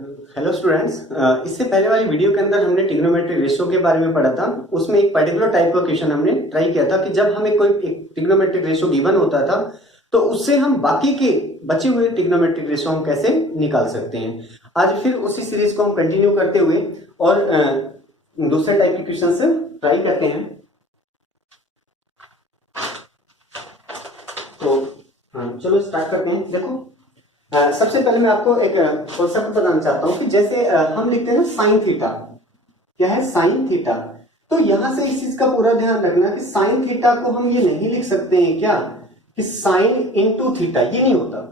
Hello students. इससे पहले वाली वीडियो के अंदर हमने ट्रिग्नोमेट्रिक रेशियो के बारे में पढ़ा था। उसमें एक पर्टिकुलर टाइप का क्वेश्चन हमने ट्राई किया था कि जब हमें कोई एक ट्रिग्नोमेट्रिक रेशियो गिवन होता था तो उससे हम बाकी के बचे हुए ट्रिग्नोमेट्रिक रेशियो हम कैसे निकाल सकते हैं। आज फिर उसी सीरीज को हम कंटिन्यू करते हुए और दूसरे टाइप के क्वेश्चन से ट्राई करते हैं। तो चलो स्टार्ट करते हैं। देखो, सबसे पहले मैं आपको एक कॉन्सेप्ट बताना चाहता हूं कि जैसे हम लिखते हैं ना साइन थीटा। क्या है साइन थीटा? तो यहां से इस चीज का पूरा ध्यान रखना कि साइन थीटा को हम ये नहीं लिख सकते हैं क्या कि साइन इंटू थीटा, ये नहीं होता।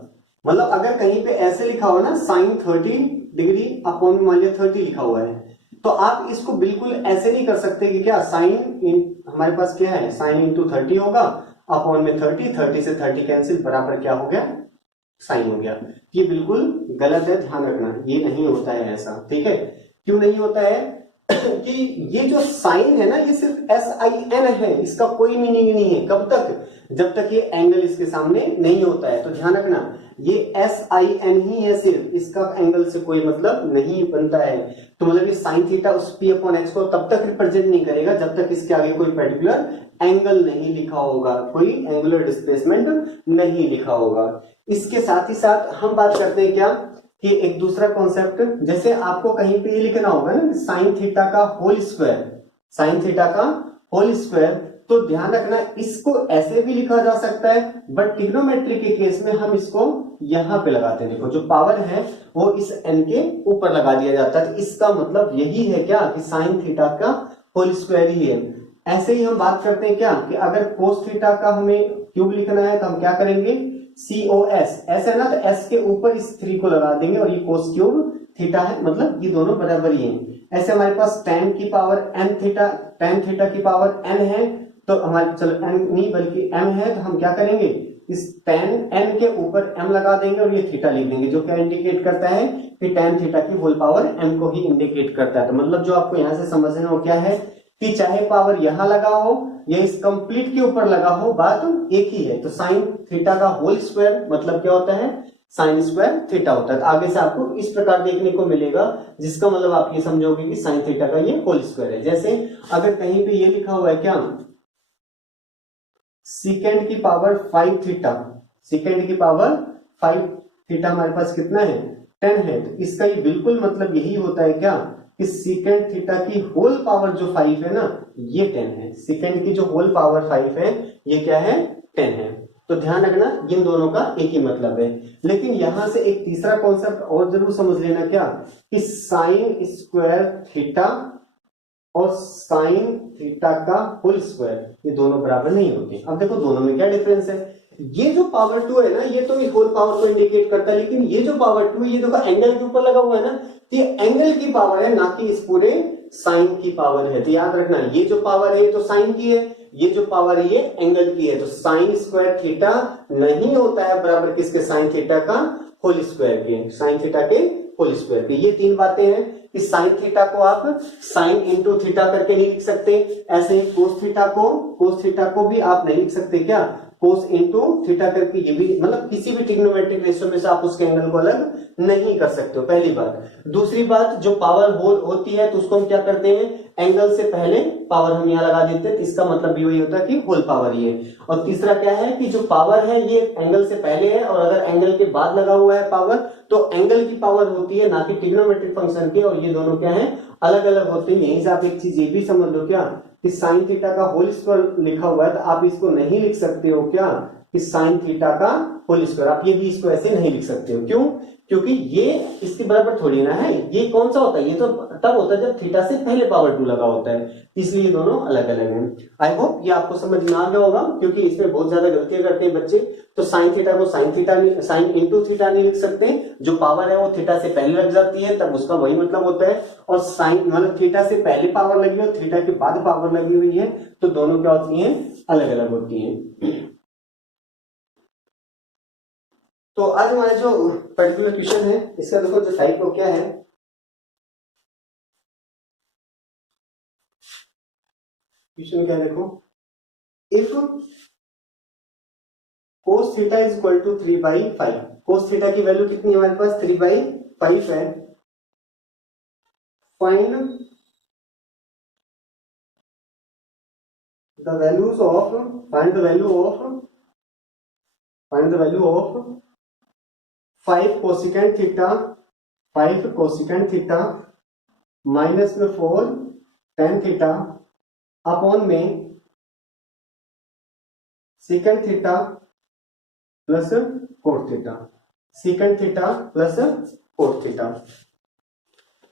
मतलब अगर कहीं पे ऐसे लिखा हुआ ना साइन 30 डिग्री अपॉन मान लिया 30 लिखा हुआ है, तो आप इसको बिल्कुल ऐसे नहीं कर सकते कि क्या साइन इन हमारे पास क्या है साइन इंटू 30 होगा अपॉन में 30 से 30 कैंसिल बराबर क्या हो गया साइन हो गया। ये बिल्कुल गलत है, ध्यान रखना ये नहीं होता है ऐसा। ठीक है, क्यों नहीं होता है कि ये जो साइन है ना ये सिर्फ SIN है, इसका कोई मीनिंग नहीं है। कब तक? जब तक ये एंगल इसके सामने नहीं होता है। तो ध्यान रखना ये SIN ही है सिर्फ, इसका एंगल से कोई मतलब नहीं बनता है। तो मतलब ये साइन थीटा उस P अपॉन X को तब तक रिप्रेजेंट नहीं करेगा जब तक इसके आगे कोई पर्टिकुलर एंगल नहीं लिखा होगा, कोई एंगुलर डिस्प्लेसमेंट नहीं लिखा होगा। इसके साथ ही साथ हम बात करते हैं क्या कि एक दूसरा कॉन्सेप्ट, जैसे आपको कहीं पे ये लिखना होगा ना साइन थीटा का होल स्क्वायर, साइन थीटा का होल स्क्वायर, तो ध्यान रखना इसको ऐसे भी लिखा जा सकता है, बट ट्रिग्नोमेट्री के केस में हम इसको यहां पे लगाते हैं। देखो जो पावर है वो इस n के ऊपर लगा दिया जाता है। तो इसका मतलब यही है क्या कि साइन थीटा का होल स्क्वायर ही है। ऐसे ही हम बात करते हैं क्या कि अगर कोस थीटा का हमें क्यूब लिखना है तो हम क्या करेंगे COS, ऐसे है ना, तो S के ऊपर इस 3 को लगा देंगे और ये कोस क्यूब थीटा है, मतलब ये दोनों बराबर ही हैं। ऐसे हमारे पास tan की power n theta, tan theta की पावर n है, तो हमारे चलो n नहीं बल्कि m है, तो हम क्या करेंगे इस tan n के ऊपर m लगा देंगे और ये थीटा लिख देंगे, जो क्या इंडिकेट करता है कि tan थीटा की होल पावर m को ही इंडिकेट करता है। तो मतलब जो आपको यहां से समझना हो क्या है कि चाहे पावर यहां लगा हो या इस कंप्लीट के ऊपर लगा हो, बात एक ही है। तो साइन थीटा का होल स्क्वायर मतलब क्या होता है साइन स्क्वायर थीटा होता है। तो आगे से आपको इस प्रकार देखने को मिलेगा, जिसका मतलब आप ये समझोगे कि साइन थीटा का ये होल स्क्वायर है। जैसे अगर कहीं पे ये लिखा हुआ है क्या सेकेंड की पावर 5 थीटा, सेकेंड की पावर 5 थीटा हमारे पास कितना है 10 है, तो इसका ये बिल्कुल मतलब यही होता है क्या कि सेकेंड थीटा की होल पावर जो 5 है ना ये 10 है। सेकेंड की जो होल पावर 5 है ये क्या है 10 है। तो ध्यान रखना इन दोनों का एक ही मतलब है। लेकिन यहां से एक तीसरा कॉन्सेप्ट और जरूर समझ लेना क्या कि साइन स्क्वायर थीटा और साइन थीटा का होल स्क्वायर ये दोनों बराबर नहीं होते। अब देखो दोनों में क्या डिफरेंस है। ये जो पावर 2 है ना ये तो होल पावर को इंडिकेट करता है, लेकिन ये जो पावर 2 ये देखो एंगल के ऊपर लगा हुआ है ना, तो ये एंगल की पावर है ना कि इस पूरे साइन की पावर है। तो याद रखना ये जो पावर है ये तो साइन की है, ये जो पावर है ये एंगल की है। तो साइन स्क्वायर थीटा नहीं होता है बराबर किसके साइन थीटा का होल स्क्वायर के, साइन थीटा के होल स्क्वायर के। ये तीन बातें हैं कि साइन थीटा को आप साइन इंटू थीटा करके नहीं लिख सकते, ऐसे ही कोस थीटा को भी आप नहीं लिख सकते क्या कोस इंटू थीटा करके। ये भी मतलब किसी भी ट्रिग्नोमेट्रिक रेशियो में से आप उसके एंगल को अलग नहीं कर सकते हो, पहली बात। दूसरी बात जो पावर होल होती है तो उसको हम क्या करते हैं एंगल से पहले पावर हम यहां लगा देते हैं, तो इसका मतलब भी वही होता है कि होल पावर ही है। और तीसरा क्या है कि जो पावर है ये एंगल से पहले है, और अगर एंगल के बाद लगा हुआ है पावर तो एंगल की पावर होती है ना कि ट्रिग्नोमेट्रिक फंक्शन की, और ये दोनों क्या है अलग अलग होते हैं। यहीं से आप एक चीज ये भी समझ लो क्या कि साइन थीटा का होल स्क्वायर लिखा हुआ है तो आप इसको नहीं लिख सकते हो क्या कि साइन थीटा का होल स्क्वायर, आप ये भी इसको ऐसे नहीं लिख सकते हो। क्यों? क्योंकि ये इसके बराबर थोड़ी ना है। ये कौन सा होता है, ये तो तब होता है जब थीटा से पहले पावर 2 लगा होता है, इसलिए दोनों अलग अलग हैं। आई होप ये आपको समझ में आ गया होगा, क्योंकि इसमें बहुत ज्यादा गलतियां करते हैं बच्चे। तो साइन थीटा को साइन इंटू थीटा नहीं लिख सकते, जो पावर है वो थीटा से पहले लग जाती है तब उसका वही मतलब होता है। और साइन मतलब थीटा से पहले पावर लगी और थीटा के बाद पावर लगी हुई है तो दोनों क्या होती हैं अलग अलग होती हैं। तो आज हमारा जो पर्टिकुलर क्वेश्चन है इसका देखो जो टाइप वो क्या है। क्वेश्चन क्या है देखो, if cos theta is equal to 3/5, cos theta की वैल्यू कितनी है हमारे पास 3/5 है, find the values of find the value of 5 cosecant theta, 5 cosecant theta minus में 4 टेन थीटा अपॉन में secant theta plus cot theta, secant theta plus cot theta.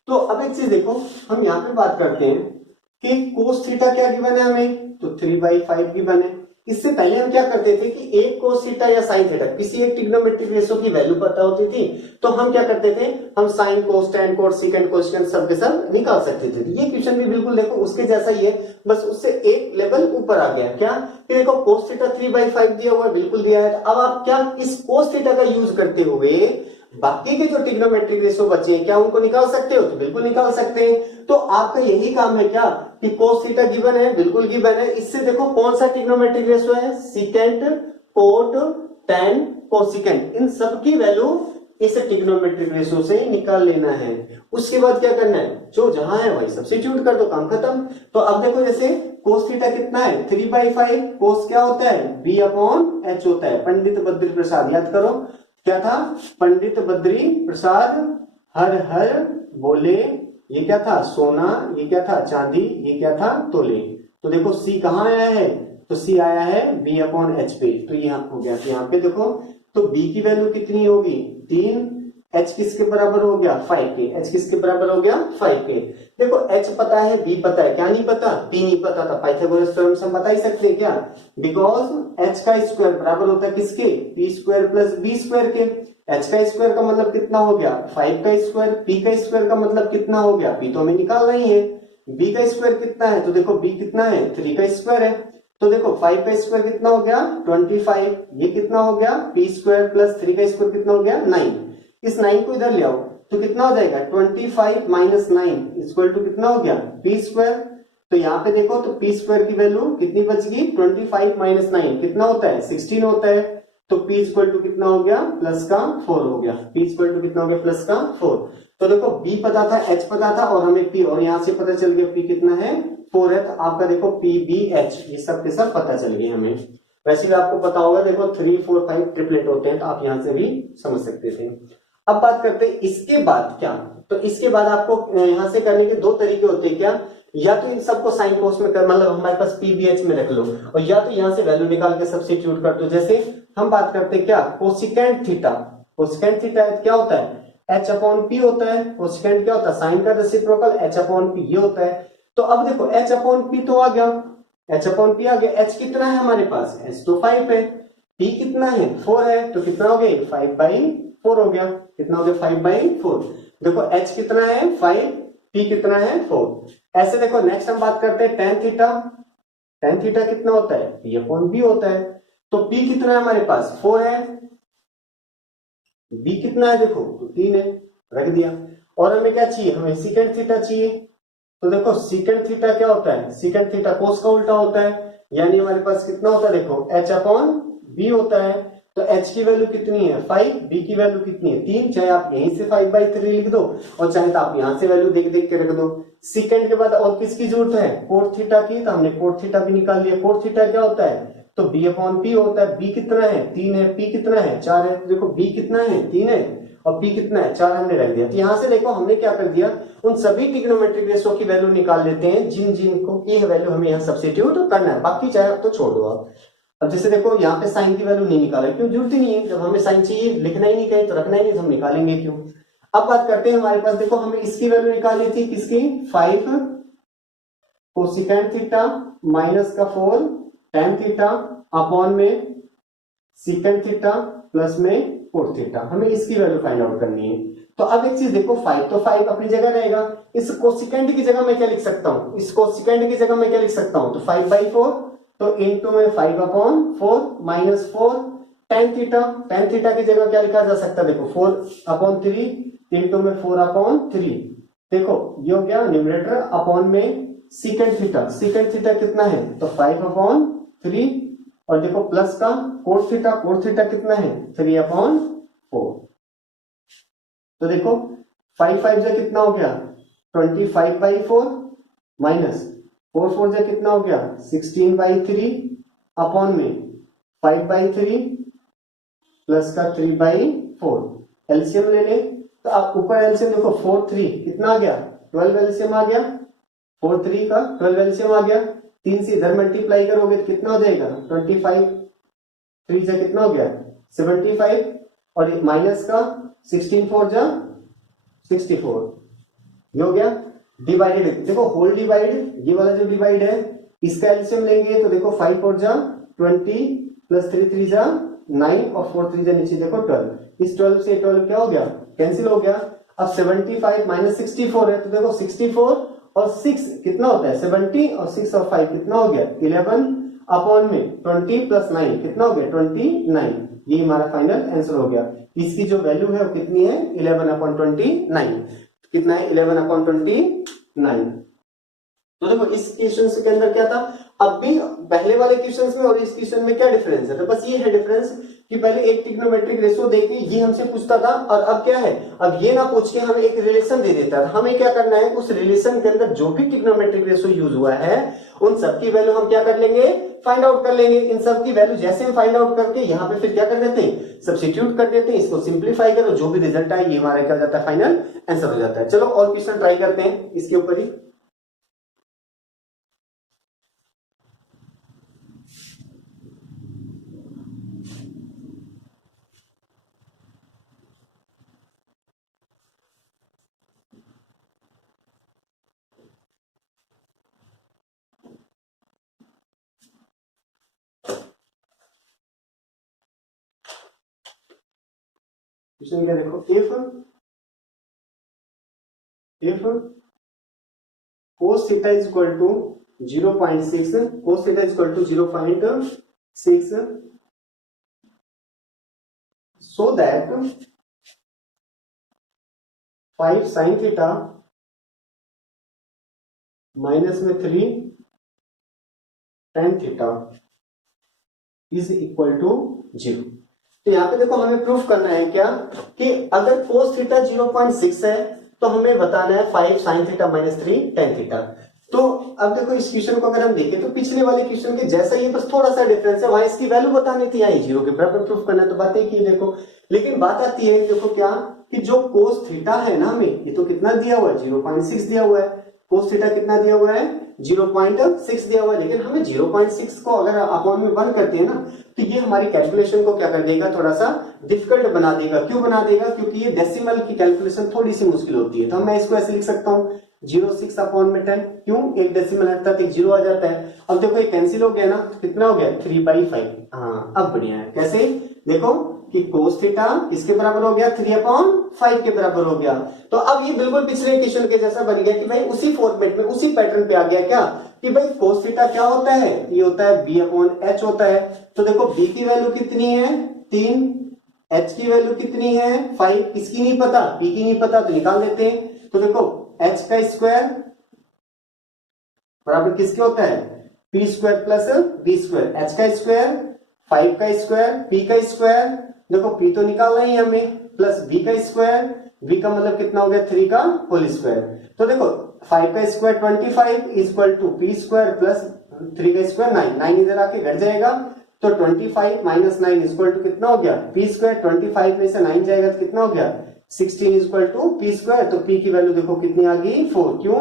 तो अब एक चीज देखो, हम यहां पे बात करते हैं कि कोस थीटा क्या गिवन है हमें, तो 3/5 गिवन है। इससे पहले हम क्या करते थे कि एक कोस थीटा या साइन थीटा किसी एक ट्रिग्नोमेट्रिक रेशियो की वैल्यू पता होती थी, तो हम क्या करते थे, हम साइन कोस टेन कोस सीकेंट कोसेकेंट सब के सब निकाल सकते थे। ये क्वेश्चन भी बिल्कुल देखो उसके जैसा ही है, बस उससे एक लेवल ऊपर आ गया। क्या कि देखो कोस थीटा 3/5 दिया हुआ है, बिल्कुल दिया है। अब आप क्या इस कोस थीटा का यूज करते हुए बाकी के जो ट्रिग्नोमेट्रिक रेशियो बचे हैं क्या उनको निकाल सकते हो, तो बिल्कुल निकाल सकते हैं। तो आपका यही काम है क्या कि कोस थीटा गिवन है, बिल्कुल गिवन है। इससे देखो कौन सा ट्रिग्नोमेट्रिक रेशियो है, सीकेंट कोट टेन कोसिकेंट, इन सब की वैल्यू इस ट्रिग्नोमेट्रिक रेशियो से निकाल लेना है। उसके बाद क्या करना है, जो जहां है वही सब्स्टिट्यूट कर दो, काम खत्म। तो अब देखो जैसे कोस थीटा कितना है 3/5, कोस क्या होता है B/H होता है। पंडित बद्री प्रसाद याद करो, क्या था, पंडित बद्री प्रसाद हर हर बोले, ये क्या था सोना, ये क्या था चांदी, ये क्या था तोले। तो देखो C कहां आया है, तो C आया है B/H पे। तो यहाँ हो गया, यहाँ पे देखो तो B की वैल्यू कितनी होगी 3, H किसके बराबर हो गया 5 के, H किसके बराबर हो गया 5 के। देखो H पता है, B पता है, क्या नहीं पता, P नहीं पता था। पाइथागोरस थ्योरम से हम बता ही सकते हैं क्या, बिकॉज H का स्क्वायर बराबर होता है किसके, P square plus B square के। H का स्क्वायर का मतलब कितना हो गया 5 का स्क्वायर, P का स्क्वायर का मतलब कितना हो गया, P तो हमें निकालना ही है। B का स्क्वायर कितना है, तो देखो B कितना है 3 का स्क्वायर है। तो देखो 5 का स्क्वायर कितना हो गया 25, ये कितना हो गया P स्क्वायर प्लस 3 का स्क्वायर कितना हो गया 9। इस 9 को इधर ले आओ तो कितना हो जाएगा 25 माइनस 9 इक्वल टू कितना हो गया P स्क्वायर। तो यहाँ पे देखो तो P स्क्वायर की वैल्यू कितनी बच गई 25 माइनस 9 कितना होता है 16 होता है। तो P इक्वल टू कितना हो गया प्लस का 4 हो गया, P इक्वल टू कितना हो गया प्लस का 4। तो देखो B पता था, H पता था और हमें P, और यहाँ से पता चल गया P कितना है 4 है। तो आपका देखो PBH ये सब के सब पता चल गए हमें। वैसे भी आपको पता होगा देखो 3 4 5 ट्रिपलेट होते हैं, तो आप यहाँ से भी समझ सकते थे। अब बात करते हैं इसके बाद क्या, तो इसके बाद आपको यहाँ से करने के दो तरीके होते हैं क्या, या तो इन सबको साइन कोस में कर, मतलब हमारे पास PBH में रख लो, और या तो यहाँ से वैल्यू निकाल के सब्स्टिट्यूट कर दो। जैसे हम बात करते हैं क्या कोसिकेंट थीटा, कोसिकेंट थीटा क्या होता है H/P होता है। कोसिकेंट क्या होता है साइन का रेसिप्रोकल H/P ये होता है। तो अब देखो H/P तो आ गया, H/P आ गया, H कितना है हमारे पास, H तो 5 है, P कितना है 4 है, तो कितना हो गया 5/4 हो गया, कितना हो गया 5/4। देखो H कितना है 5, P कितना है 4। ऐसे देखो नेक्स्ट हम बात करते हैं टेन थीटा, टेन थीटा कितना होता है P/B होता है। तो P कितना है हमारे पास 4 है, B कितना है देखो तो 3 है, रख दिया। और हमें क्या चाहिए, हमें सीकेंट थीटा चाहिए। तो देखो सीकेंट थीटा क्या होता है, सीकेंट थीटा कोस का उल्टा होता है, यानी हमारे पास कितना होता है देखो H/B होता है। तो H की वैल्यू कितनी है 5, B की वैल्यू कितनी है 3, चाहे आप यहीं से 5/3 लिख दो और चाहे तो आप यहां से वैल्यू देख देख के रख दो। सीकेंट के बाद और किसकी जरूरत है कोट थीटा की, तो हमने कोट थीटा भी निकाल लिया। कोट थीटा क्या होता है तो B/P होता है। B कितना है 3 है, P कितना है 4 है। देखो B कितना है 3 है और P कितना है 4 हमने रख दिया। तो यहां से देखो हमने क्या कर दिया, उन सभी ट्रिग्नोमेट्रिक रेशियो की वैल्यू निकाल लेते हैं जिन जिन को की वैल्यू हमें यहाँ सब्स्टिट्यूट करना है, बाकी चाहे तो छोड़ दो आप। अब जैसे देखो यहाँ पे साइन की वैल्यू नहीं निकाला, क्यों, जरूरत ही नहीं है, जब हमें साइन चाहिए लिखना ही नहीं कहीं तो रखना ही नहीं, तो हम निकालेंगे क्यों। अब बात करते हैं हमारे पास देखो हमें इसकी वैल्यू निकालनी थी किसकी 5 कोसिकेंट थीटा माइनस का 4 टेन थीटा अपॉन में सीकेंट थीटा प्लस में कोट थीटा, हमें इसकी वैल्यू फाइंड आउट करनी है। तो अब एक चीज देखो 5 तो 5 अपनी जगह रहेगा, इस कोसिकेंट की जगह मैं क्या लिख सकता हूं, इस कोसिकेंट की जगह मैं क्या लिख सकता हूं, तो 5/4 तो इनटू में 5/4 minus 4 tan theta, tan theta की जगह क्या लिखा जा सकता है देखो 4/3 इनटू में 4/3। देखो ये हो गया न्यूमरेटर अपॉन में सीकेंट थीटा, सीकेंट थीटा कितना है तो 5/3 और देखो प्लस का कोट थीटा, कोट थीटा कितना है 3/4। तो देखो 5 5 जा कितना हो गया 25/4 माइनस 4 जा कितना हो गया 16/3 अपॉन में 5/3 प्लस का 3/4 एलसीएम ले ले। तो आप ऊपर एलसीएम देखो 4 3 कितना आ गया 12 एलसीएम आ गया 4 3 का 12 एलसीएम आ गया। 3 से इधर मल्टीप्लाई करोगे तो कितना हो जाएगा 25 3 जा कितना हो गया 75 और माइनस का 16 4 जा 64 ये हो गया डिवाइडेड। देखो होल डिवाइड ये वाला जो डिवाइड है इसका एलसीएम लेंगे तो देखो 5 4 जा 20 प्लस 3 3 जा 9 और 4 3 जा नीचे देखो 12। इस 12 से 12 क्या हो गया कैंसिल हो गया। अब 75 माइनस 64 है तो देखो 64 और 6 कितना होता है 70 और 6 और 5 कितना हो गया 11 अपॉन में 20 प्लस 9 कितना हो गया 29। ये हमारा फाइनल आंसर हो गया। इसकी जो वैल्यू है वो कितनी है 11/29 कितना है 11/29। तो देखो इस क्वेश्चन के अंदर क्या था अब भी पहले वाले क्वेश्चन में और इस क्वेश्चन में क्या डिफरेंस है। तो बस ये है डिफरेंस कि पहले एक ट्रिग्नोमेट्रिक रेशो देके ये हमसे पूछता था और अब क्या है अब ये ना पूछ के हमें एक रिलेशन दे देता था। हमें क्या करना है उस रिलेशन के अंदर जो भी ट्रिग्नोमेट्रिक रेशो यूज हुआ है उन सबकी वैल्यू हम क्या कर लेंगे फाइंड आउट कर लेंगे। इन सब की वैल्यू जैसे हम फाइंड आउट करके यहाँ पे फिर क्या कर देते हैं सब्स्टिट्यूट कर देते हैं इसको सिंप्लीफाई करो जो भी रिजल्ट आए ये हमारा क्या हो जाता है फाइनल आंसर हो जाता है। चलो और क्वेश्चन ट्राई करते हैं इसके ऊपर ही। क्वेश्चन क्या देखो if cos theta is equal to 0.6 cos theta is equal to 0.6 so that 5 sin theta minus में 3 tan theta is equal to 0। तो यहाँ पे देखो हमें प्रूफ करना है क्या कि अगर cos थीटा 0.6 है तो हमें बताना है 5 sin theta minus 3 tan theta. तो अब देखो इस क्वेश्चन को अगर हम देखें तो पिछले वाले क्वेश्चन के जैसा ही बस थोड़ा सा डिफरेंस है। वहां इसकी वैल्यू बतानी थी यहाँ 0 के बराबर प्रूफ करना है तो बातें की देखो। लेकिन बात आती है देखो क्या कि जो cos थीटा है ना हमें ये तो कितना दिया हुआ है 0.6 दिया हुआ है। cos थीटा कितना दिया हुआ है 0.6 दिया हुआ है। लेकिन हमें 0.6 को अगर अपॉन में 1 करते हैं ना तो ये हमारी कैलकुलेशन को क्या कर देगा थोड़ा सा डिफिकल्ट बना देगा। क्यों बना देगा क्योंकि ये डेसिमल की कैलकुलेशन थोड़ी सी मुश्किल होती है। तो मैं इसको ऐसे लिख सकता हूँ 0.6 अपॉन में 10 क्यों एक डेसिमल हटता है तो एक 0 आ जाता है। अब देखो ये कैंसिल हो गया ना कितना हो गया 3/5। हाँ अब बढ़िया है कैसे देखो कि cos थीटा किसके बराबर हो गया 3/5 के बराबर हो गया। तो अब ये बिल्कुल पिछले क्वेश्चन के जैसा बन गया कि भाई उसी फॉर्मेट में उसी पैटर्न पे आ गया क्या कि भाई cos थीटा क्या होता है ये होता है b/h होता है। तो देखो b की वैल्यू कितनी है 3 h की वैल्यू कितनी है 5 किसकी नहीं पता p की नहीं पता तो निकाल लेते हैं। तो देखो h का स्क्वायर बराबर किसके होता है p square plus b square h का स्क्वायर 5 का स्क्वायर p का स्क्वायर देखो p तो निकालना ही हमें प्लस b का स्क्वायर b का मतलब कितना हो गया 3 का होल स्क्वायर। तो देखो 5 का square 25 equal to p square plus 3 का स्क्वायर 9 इधर आके घट जाएगा तो 25 माइनस 9 इक्वल टू कितना हो गया p स्क्वायर 25 में से 9 जाएगा तो कितना हो गया 16 इक्वल टू p स्क्वायर। तो p की वैल्यू देखो कितनी आ गई 4 क्यों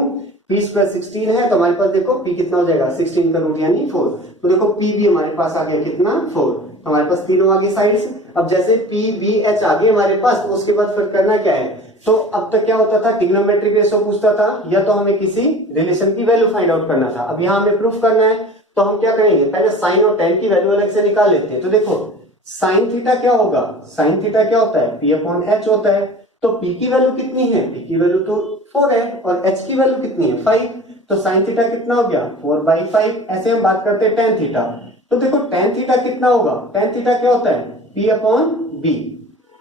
p स्क्वायर 16 है तो हमारे पास देखो p कितना हो जाएगा 16 का रूट यानी 4। तो देखो p भी हमारे पास आ गया कितना 4 तो हमारे पास तीनों आ गए साइड्स। अब जैसे p b h आ गए हमारे पास तो उसके बाद फिर करना क्या है। तो अब तक क्या होता था ट्रिग्नोमेट्रिक रेशो पूछता था या तो हमें किसी रिलेशन की वैल्यू फाइंड आउट करना था। अब यहाँ हमें प्रूफ करना है तो हम क्या करेंगे पहले साइन और tan की वैल्यू अलग से निकाल लेते हैं। तो देखो साइन थीटा क्या होगा साइन थीटा क्या होता है p/h होता है। तो p की वैल्यू कितनी है p की वैल्यू तो 4 है और h की वैल्यू कितनी है 5 तो साइन थीटा कितना हो गया 4/5। ऐसे हम बात करते हैं tan थीटा। तो देखो tan थीटा कितना होगा tan थीटा क्या होता है p/b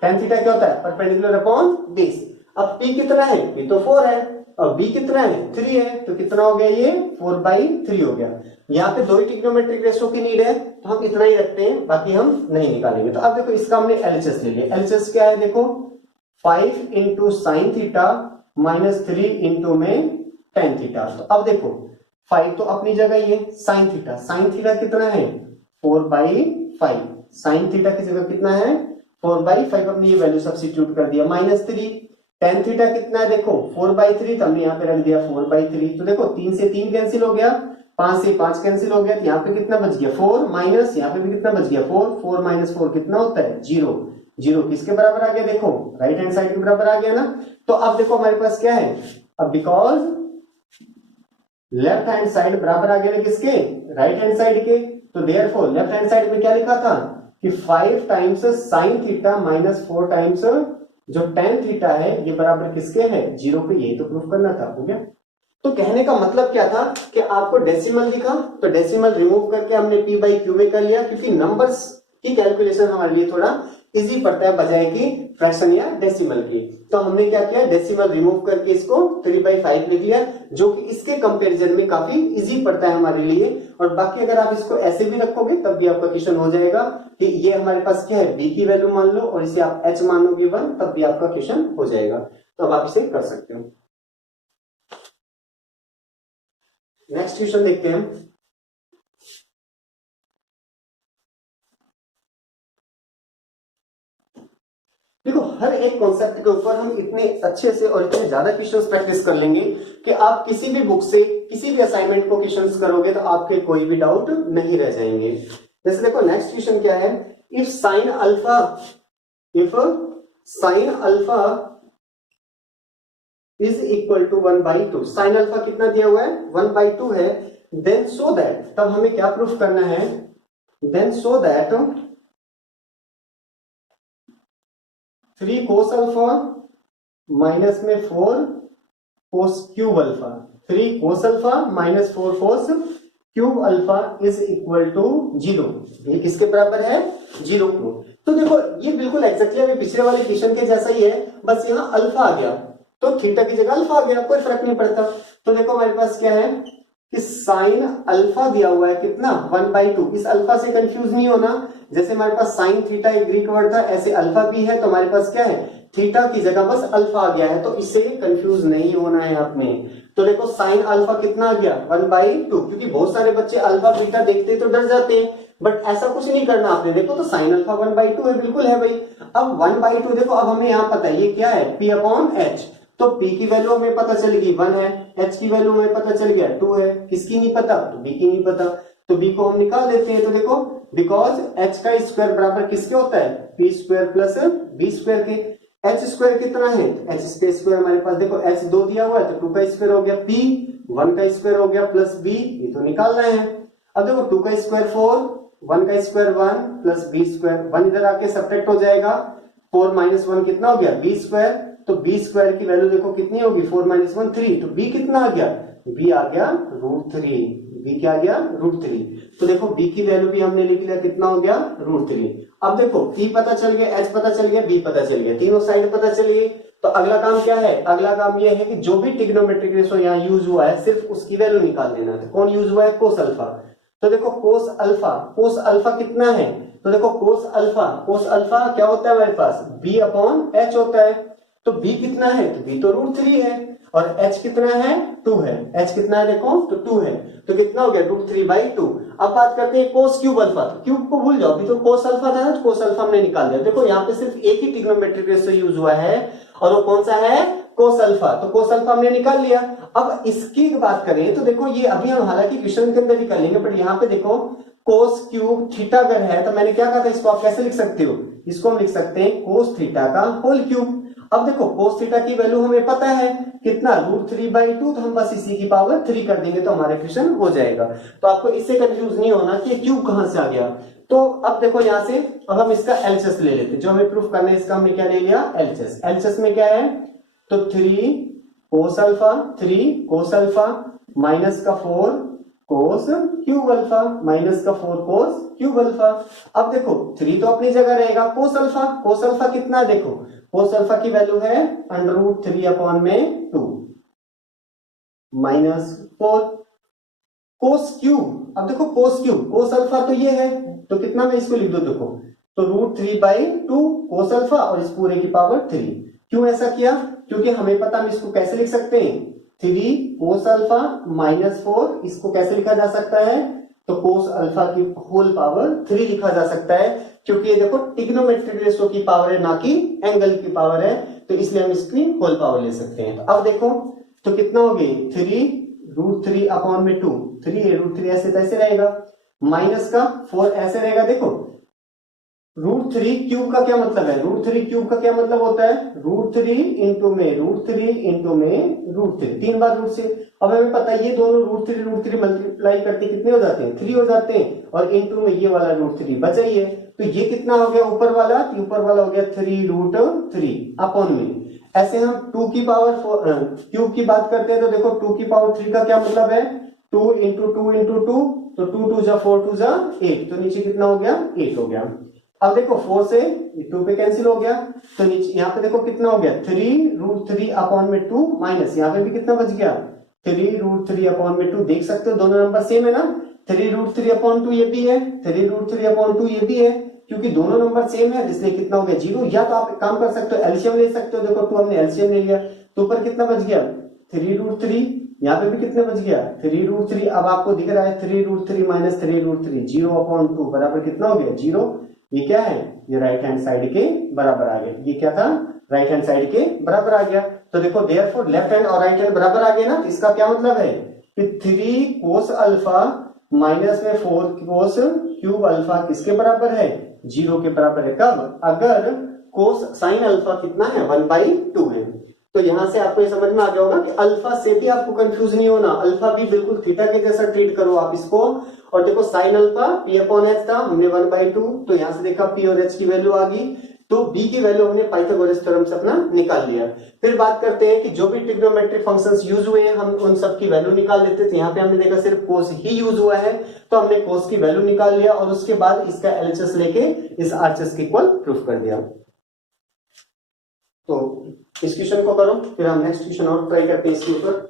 tan थीटा क्या होता है परपेंडिकुलर अपॉन बेस। अब p कितना है p तो 4 है और b कितना है 3 है तो कितना हो गया ये 4/3 हो गया। यहाँ पे दो ही ट्रिग्नोमेट्रिक रेशो की नीड है तो हम इतना ही रखते हैं बाकी हम नहीं निकालेंगे। तो अब देखो इसका हमने LHS ले लिया। LHS क्या है देखो 5 इंटू साइन थीटा -3 इंटू में tan थीटा। तो अब देखो 5 तो अपनी जगह ही है, sin थीटा कितना है 4/5, sin थीटा की जगह कितना है 4/5, अपनी ये वैल्यू सब्स्टिट्यूट कर दिया। -3 tan थीटा कितना है देखो 4/3, तो हमने यहाँ पे रख दिया 4/3। तो देखो 3 से 3 कैंसिल हो गया, 5 से 5 कैंसिल हो गया, तो यहाँ पे कितना बच गया 4, माइनस यहाँ पे भी कितना बच गया 4, 4 - 4 कितना होता है 0, 0 किसके बराबर आ गया देखो राइट हैंड साइड के बराबर आ गया ना। तो अब देखो हमारे पास क्या है, अब बिकॉज लेफ्ट हैंड साइड बराबर आ गया ना किसके राइट हैंड साइड के, तो देयरफॉर लेफ्ट हैंड साइड में क्या लिखा था कि 5 times sin theta minus 4 times जो tan थीटा है ये बराबर किसके है 0 पे, यही तो प्रूफ करना था। हो गया। तो कहने का मतलब क्या था कि आपको डेसिमल दिखा तो डेसिमल रिमूव करके हमने p/q में कर लिया, क्योंकि नंबर्स की कैलकुलेशन हमारे लिए थोड़ा इजी पड़ता है बजाय कि फ्रैक्शन या डेसिमल की। तो हमने क्या किया डेसिमल रिमूव करके इसको 3/5 लिख लिया, जो कि इसके कंपैरिजन में काफी इजी पड़ता है हमारे लिए। और बाकी अगर आप इसको ऐसे भी रखोगे तब भी आपका क्वेश्चन हो जाएगा कि ये हमारे पास क्या है b की वैल्यू मान लो और इसे आप h मान लोगे 1, तब भी आपका क्वेश्चन हो जाएगा। तो अब आप इसे कर सकते हो। नेक्स्ट क्वेश्चन देखते हैं। देखो हर एक कॉन्सेप्ट के ऊपर हम इतने अच्छे से और इतने ज्यादा क्वेश्चंस प्रैक्टिस कर लेंगे कि आप किसी भी बुक से किसी भी असाइनमेंट को क्वेश्चंस करोगे तो आपके कोई भी डाउट नहीं रह जाएंगे। जैसे देखो नेक्स्ट क्वेश्चन क्या है, if sine alpha is equal to 1/2, sine alpha कितना दिया हुआ है 1/2 है, देन सो दैट, तब हमें क्या प्रूफ करना है, then so that 3 cos alpha minus में 4 cos cube alpha, 3 cos alpha minus 4 cos cube alpha is equal to 0, ये किसके बराबर है 0 को। तो देखो ये बिल्कुल एक्जेक्टली अभी पिछले वाले क्वेश्चन के जैसा ही है, बस यहाँ अल्फा आ गया तो थीटा की जगह अल्फा आ गया, कोई फर्क नहीं पड़ता। तो देखो हमारे पास क्या है कि साइन अल्फा दिया हुआ है कितना 1/2, इस अल्फा से कंफ्यूज नहीं होना, जैसे हमारे पास साइन थीटा एक ग्रीक वर्ड था ऐसे अल्फा भी है, तो हमारे पास क्या है थीटा की जगह बस अल्फा आ गया है, तो इससे कंफ्यूज नहीं होना है आपने। तो देखो साइन अल्फा कितना आ गया 1/2, क्योंकि बहुत सारे बच्चे अल्फा बीटा देखते तो डर जाते हैं, बट ऐसा कुछ नहीं करना आपने। देखो तो साइन अल्फा 1/2 है, बिल्कुल है भाई। अब 1/2 देखो, अब हमें यहाँ पता है ये क्या है p/h, तो p की वैल्यू हमें पता चल गई 1 है, h की वैल्यू हमें पता चल गया 2 है, किसकी नहीं पता तो b की नहीं पता, तो b को हम निकाल देते हैं। तो देखो बिकॉज h का स्क्वायर बराबर किसके होता है p square plus b square के, h स्क्वायर कितना है h का स्क्वायर हमारे पास देखो h 2 दिया हुआ है तो 2 का स्क्वायर हो गया, p 1 का स्क्वायर हो गया प्लस b, ये तो निकालना है। अब देखो 2 का स्क्वायर 4, 1 का स्क्वायर 1 प्लस b स्क्वायर, 1 इधर आके सब्ट्रैक्ट हो जाएगा, 4 - 1 कितना हो गया b स्क्वायर, तो b स्क्वायर की वैल्यू देखो कितनी होगी 4 - 1 3, तो b कितना आ गया b आ गया √3, b क्या आ गया √3। तो देखो b की वैल्यू भी हमने लिख लिया कितना हो गया √3। अब देखो p पता चल गया, h पता चल गया, b पता चल गया, तीनों साइड पता चल गई। तो अगला काम क्या है, अगला काम यह है कि जो भी ट्रिग्नोमेट्रिक रेशियो यहाँ यूज हुआ है सिर्फ उसकी वैल्यू निकाल लेना है। कौन यूज हुआ है कोस अल्फा, तो देखो कोस अल्फा कितना है, तो देखो कोस अल्फा क्या होता है हमारे पास b/h होता है, तो b कितना है तो b तो √3 है, और h कितना है 2 है, h कितना है देखो तो 2 है, तो कितना हो गया √3/2। अब बात करते हैं कोस क्यूब अल्फा, तो क्यूब को भूल जाओ, अभी तो कोस अल्फा था ना, तो कोस अल्फा हमने निकाल दिया। देखो यहाँ पे सिर्फ एक ही ट्रिग्नोमेट्रिक रेशियो यूज हुआ है और वो कौन सा है कोस अल्फा, तो कोस अल्फा हमने निकाल लिया। अब इसकी बात करें तो देखो ये अभी हम हालांकि क्वेश्चन के अंदर ही कर लेंगे, बट यहाँ पे देखो कोस क्यूब थीटा अगर है तो मैंने क्या कहा था, इसको आप कैसे लिख सकते हो, इसको हम लिख सकते हैं कोस थीटा का होल क्यूब। अब देखो कोस थीटा की वैल्यू हमें पता है कितना √3/2, तो हम बस इसी की पावर 3 कर देंगे तो हमारा क्वेश्चन हो जाएगा। तो आपको इससे कंफ्यूज नहीं होना कि क्यूब कहां से आ गया। तो अब देखो यहां से अब हम इसका एलएचएस ले लेते हैं, जो हमें प्रूफ करना है इसका हमने क्या ले लिया एलएचएस। एलएचएस में क्या है तो 3 cos अल्फा माइनस का 4 cos क्यूब अल्फा माइनस का 4 cos क्यूब अल्फा। अब देखो 3 तो अपनी जगह रहेगा, कोस अल्फा कितना है देखो, कोस अल्फा की वैल्यू है √3/2 माइनस 4 कोस क्यूब। अब देखो कोस अल्फा तो ये है, तो कितना मैं इसको लिख दो देखो, तो √3/2 कोस अल्फा और इस पूरे की पावर 3, क्यों ऐसा किया? क्योंकि हमें पता, हम इसको कैसे लिख सकते हैं, 3 cos अल्फा माइनस 4, इसको कैसे लिखा जा सकता है, तो cos अल्फा की होल पावर 3 लिखा जा सकता है, क्योंकि ये देखो ट्रिग्नोमेट्रिक रेशो की पावर है, ना कि एंगल की पावर है, तो इसलिए हम इसकी होल पावर ले सकते हैं। तो अब देखो तो कितना हो गई, 3√3 अपॉन में 2, 3 ऐसे तैसे रहेगा, माइनस का 4 ऐसे रहेगा। देखो √3 क्यूब का क्या मतलब है, √3 क्यूब का क्या मतलब होता है, √3 इंटू में √3 इंटू में √3, 3 बार रूट से। अब हमें पता है ये दोनों √3 मल्टीप्लाई करके कितने हो जाते हैं, 3 हो जाते हैं, और इंटू में ये वाला √3 बचा ही है, तो ये कितना हो गया ऊपर वाला, तो ऊपर वाला हो गया 3√3 अपॉन में। ऐसे हम 2 की पावर क्यूब की बात करते हैं, तो देखो 2 की पावर 3 का क्या मतलब है, 2 इंटू 2 इंटू 2, तो 2 2 जा 4 2 जा 8, तो नीचे कितना हो गया, 8 हो गया। अब देखो 4 से 2 पे कैंसिल हो गया, तो नीचे यहाँ पे देखो कितना हो गया, 3√3 अपॉन में 2, माइनस यहाँ पे भी कितना बच गया, 3√3 अपॉन में 2। देख सकते हो दोनों नंबर सेम है ना, 3√3 अपॉन 2 ये भी है, 3√3 अपॉन 2 ये भी है, क्योंकि दोनों नंबर सेम है, इसलिए कितना हो गया 0। या तो आप एक काम कर सकते हो, एलसीएम ले सकते हो, देखो 2 हमने एलसीएम ले लिया, तो ऊपर कितना बच गया 3√3, यहाँ पे भी कितना बच गया 3√3। अब आपको दिख रहा है 3√3 माइनस 3√3, 0/2 बराबर कितना हो गया 0। ये क्या है, ये राइट हैंड साइड के बराबर आ गया, ये क्या था, राइट हैंड साइड के बराबर आ गया। तो देखो देयरफॉर लेफ्ट हैंड और राइट हैंड बराबर आ गए ना, इसका क्या मतलब है कि 3 cos अल्फा माइनस में 4 cos क्यूब अल्फा किसके बराबर है, 0 के बराबर है। कब, अगर cos sin अल्फा कितना है 1/2 है। तो यहां से आपको ये समझ में आ गया होगा कि अल्फा से भी आपको कंफ्यूज नहीं होना, अल्फा भी बिल्कुल थीटा के जैसा ट्रीट करो आप इसको। और देखो साइन अल्फा p/h था, हमने 1/2, तो यहां से देखा p और h की वैल्यू आ गई, तो b की वैल्यू हमने पाइथागोरस थ्योरम से अपना निकाल लिया। फिर बात करते हैं कि जो भी ट्रिग्नोमेट्रिक फंक्शंस यूज हुए हैं हम उन सब की वैल्यू निकाल लेते थे। यहाँ पे हमने देखा सिर्फ cos ही यूज हुआ है, तो हमने cos की वैल्यू निकाल लिया और उसके बाद इसका LHS लेके इस RHS के इक्वल प्रूफ कर दिया। तो इस क्वेश्चन को करो, फिर हम नेक्स्ट क्वेश्चन और ट्राई करते हैं इसके ऊपर।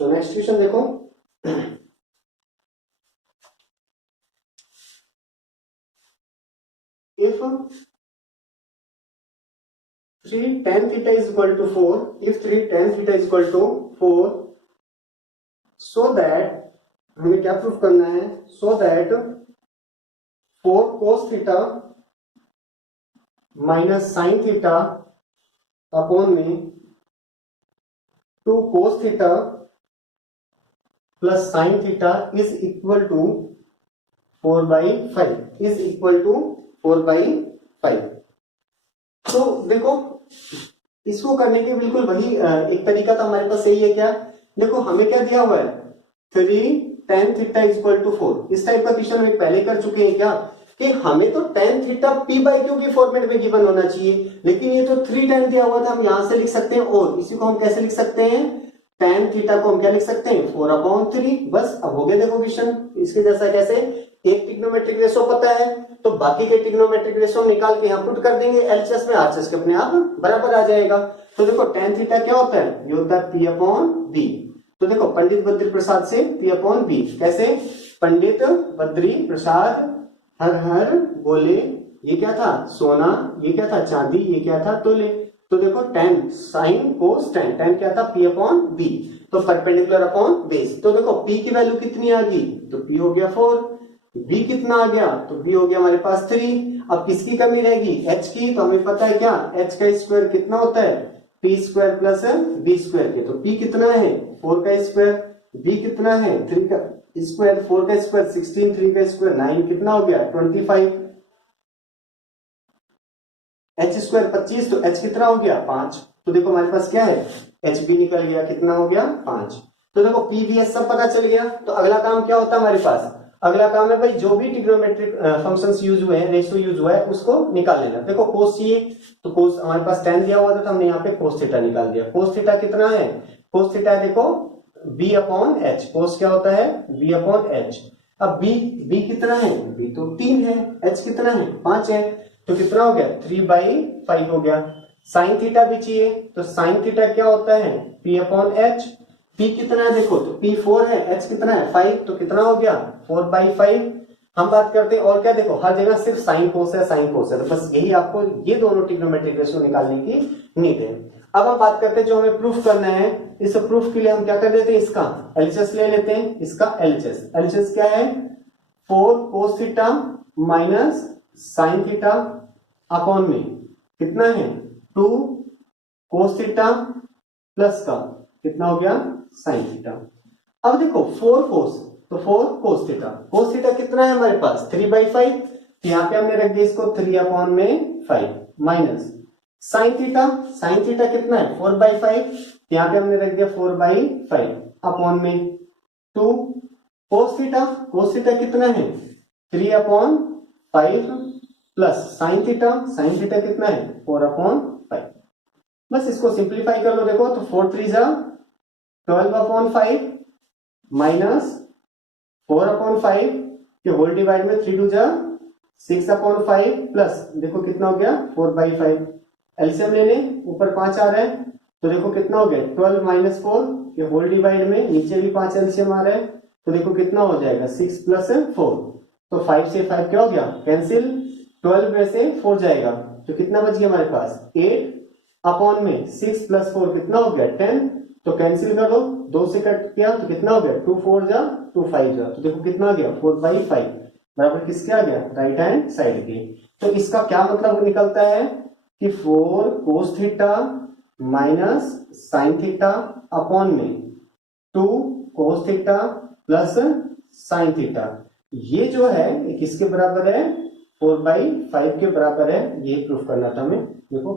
तो नेक्स्ट क्वेश्चन देखो, if 3 tan theta is equal to 4, if 3 tan theta is equal to 4, so that हमें क्या प्रूफ करना है, so that 4 cos theta minus sin theta upon में 2 cos theta plus sin theta is equal to 4/5, is equal to 4/5। तो देखो इसको करने के बिल्कुल वही एक तरीका तो हमारे पास यही है। क्या, देखो हमें क्या दिया हुआ है 3 tan theta is equal to 4, इस टाइप का क्वेश्चन हम पहले कर चुके हैं क्या, कि हमें तो tan theta p/q के फॉर्मेट में गिवन होना चाहिए, लेकिन ये तो 3 tan दिया हुआ था, हम यहां से लिख सकते हैं, और इसी को हम कैसे लिख सकते हैं, tan थीटा को हम क्या लिख सकते हैं 4/3। बस अब हो गया देखो क्वेश्चन इसके जैसा। कैसे, एक ट्रिग्नोमेट्रिक रेशो पता है तो बाकी के ट्रिग्नोमेट्रिक रेशो निकाल के यहाँ पुट कर देंगे, एलसीएस में RHS के अपने आप बराबर आ जाएगा। तो देखो tan थीटा क्या होता है, ये होता है p/b। तो देखो पंडित बद्री प्रसाद से p/b, कैसे, पंडित बद्री प्रसाद हर हर बोले, ये क्या था सोना, ये क्या था चांदी, ये क्या था तोले। तो देखो tan sin cos tan, tan क्या था p/b, तो परपेंडिकुलर अपॉन बेस। तो देखो p की वैल्यू कितनी आ गई, तो p हो गया 4, b कितना आ गया, तो b हो गया हमारे पास 3। अब किसकी कमी रहेगी, h की, तो हमें पता है क्या h का स्क्वायर कितना होता है p square plus b square के, तो p कितना है 4 का स्क्वायर, b कितना है 3 का स्क्वायर, 4 का स्क्वायर 16, 3 का स्क्वायर 9, कितना हो गया 25। h² 25, तो h कितना हो गया 5। तो देखो हमारे पास क्या है, h भी निकल गया, कितना हो गया 5। तो देखो p v s सब पता चल गया। तो अगला काम क्या होता है हमारे पास, अगला काम है भाई जो भी ट्रिग्नोमेट्रिक फंक्शंस यूज हुए हैं, रेशियो यूज हुआ है, उसको निकाल लेना। देखो कोस चाहिए, तो कोस हमारे पास 10 दिया हुआ था, तो हमने यहाँ पे कोस थीटा निकाल दिया। कोस थीटा कितना है, कोस थीटा देखो b/h, कोस क्या होता है b/h। अब b कितना है, b तो 3 है, h कितना है 5 है, तो कितना हो गया 3/5 हो गया। साइन थीटा भी चाहिए, तो साइन थीटा क्या होता है p/h। p कितना है देखो, तो p 4 है, h कितना है 5, तो कितना हो गया 4/5। हम बात करते हैं और क्या, देखो हर जगह सिर्फ साइन कोस है, साइन कोस है, तो बस यही आपको ये दोनों ट्रिग्नोमेट्रिक रेशियो निकालने की नीड है। अब हम बात करते हैं जो हमें प्रूफ करना है, इस प्रूफ के लिए हम क्या कर देते हैं, इसका एलएचएस ले लेते हैं। इसका एलएचएस क्या है 4 cos theta minus sine theta upon में कितना है 2 cos थीटा प्लस का कितना हो गया साइन थीटा। अब देखो 4 cos, तो 4 cos थीटा, cos थीटा कितना है हमारे पास 3/5, तो यहां पे हमने रख दिया इसको 3/5 minus sign theta, sine theta कितना है 4/5, यहां पे हमने रख दिया 4/5 अपॉन में 2 cos थीटा, cos थीटा कितना है 3/5 plus sign theta, sine theta कितना है 4/5। बस इसको सिंप्लीफाई कर लो, देखो तो 4 3 जा 12/5 माइनस 4/5 के होल डिवाइड में 3 2 जा 6/5 प्लस देखो कितना हो गया 4/5। एलसीएम ले लें, ऊपर 5 आ रहा है, तो देखो कितना हो गया 12 माइनस 4 के होल डिवाइड में नीचे भी 5 एलसीएम आ रहा है, तो देखो कितना हो जाएगा 6 प्लस 4, तो 5 से 5 क्या हो गया कैंसिल, 12 में से 4 जाएगा, तो कितना बच गया हमारे पास 8 अपॉन में 6 प्लस 4 कितना हो गया 10, तो कैंसिल कर दो, 2 से कट किया तो कितना हो गया 2 4 जा 2 5 जा, तो देखो कितना आ गया 4/5 बराबर किसके आ गया राइट हैंड साइड के। तो इसका क्या मतलब निकलता है कि 4 cos theta minus sine theta upon में 2 cos theta plus sine theta, ये जो है किसके बराबर है 4/5 के बराबर है, ये प्रूफ करना था हमें। देखो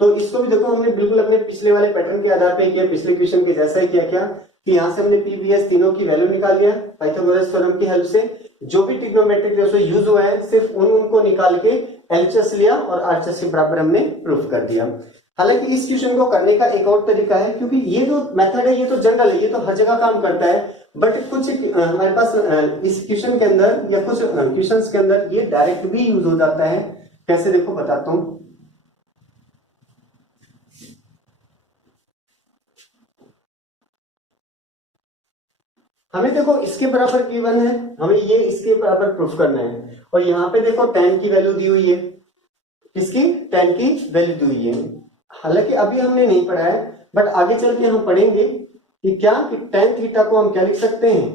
तो इसको भी देखो हमने बिल्कुल अपने पिछले वाले पैटर्न के आधार पे किया, पिछले क्वेश्चन के जैसा ही किया क्या कि यहां से हमने पीवीएस तीनों की वैल्यू निकाल लिया पाइथागोरस थ्योरम की हेल्प से। जो भी ट्रिग्नोमेट्रिक रेशियो यूज हुआ है सिर्फ उनको निकाल के एलएचएस लिया और आरएचएस के बराबर हमने प्रूफ कर दिया। हालांकि इस क्वेश्चन को करने का एक और तरीका है, क्योंकि ये जो मेथड है ये तो जनरल है, ये तो हर जगह काम करता है, बट कुछ हमारे पास इस क्वेश्चन के अंदर या कुछ क्वेश्चंस के अंदर ये डायरेक्ट भी यूज हो जाता है। कैसे देखो बताता हूं। हमें देखो इसके बराबर गिवन है, हमें ये इसके बराबर प्रूफ करना है, और यहाँ पे देखो tan की वैल्यू दी हुई है, किसकी tan की वैल्यू दी हुई है। हालांकि अभी हमने नहीं पढ़ा है, बट आगे चल के हम पढ़ेंगे कि क्या कि tan थीटा को हम क्या लिख सकते हैं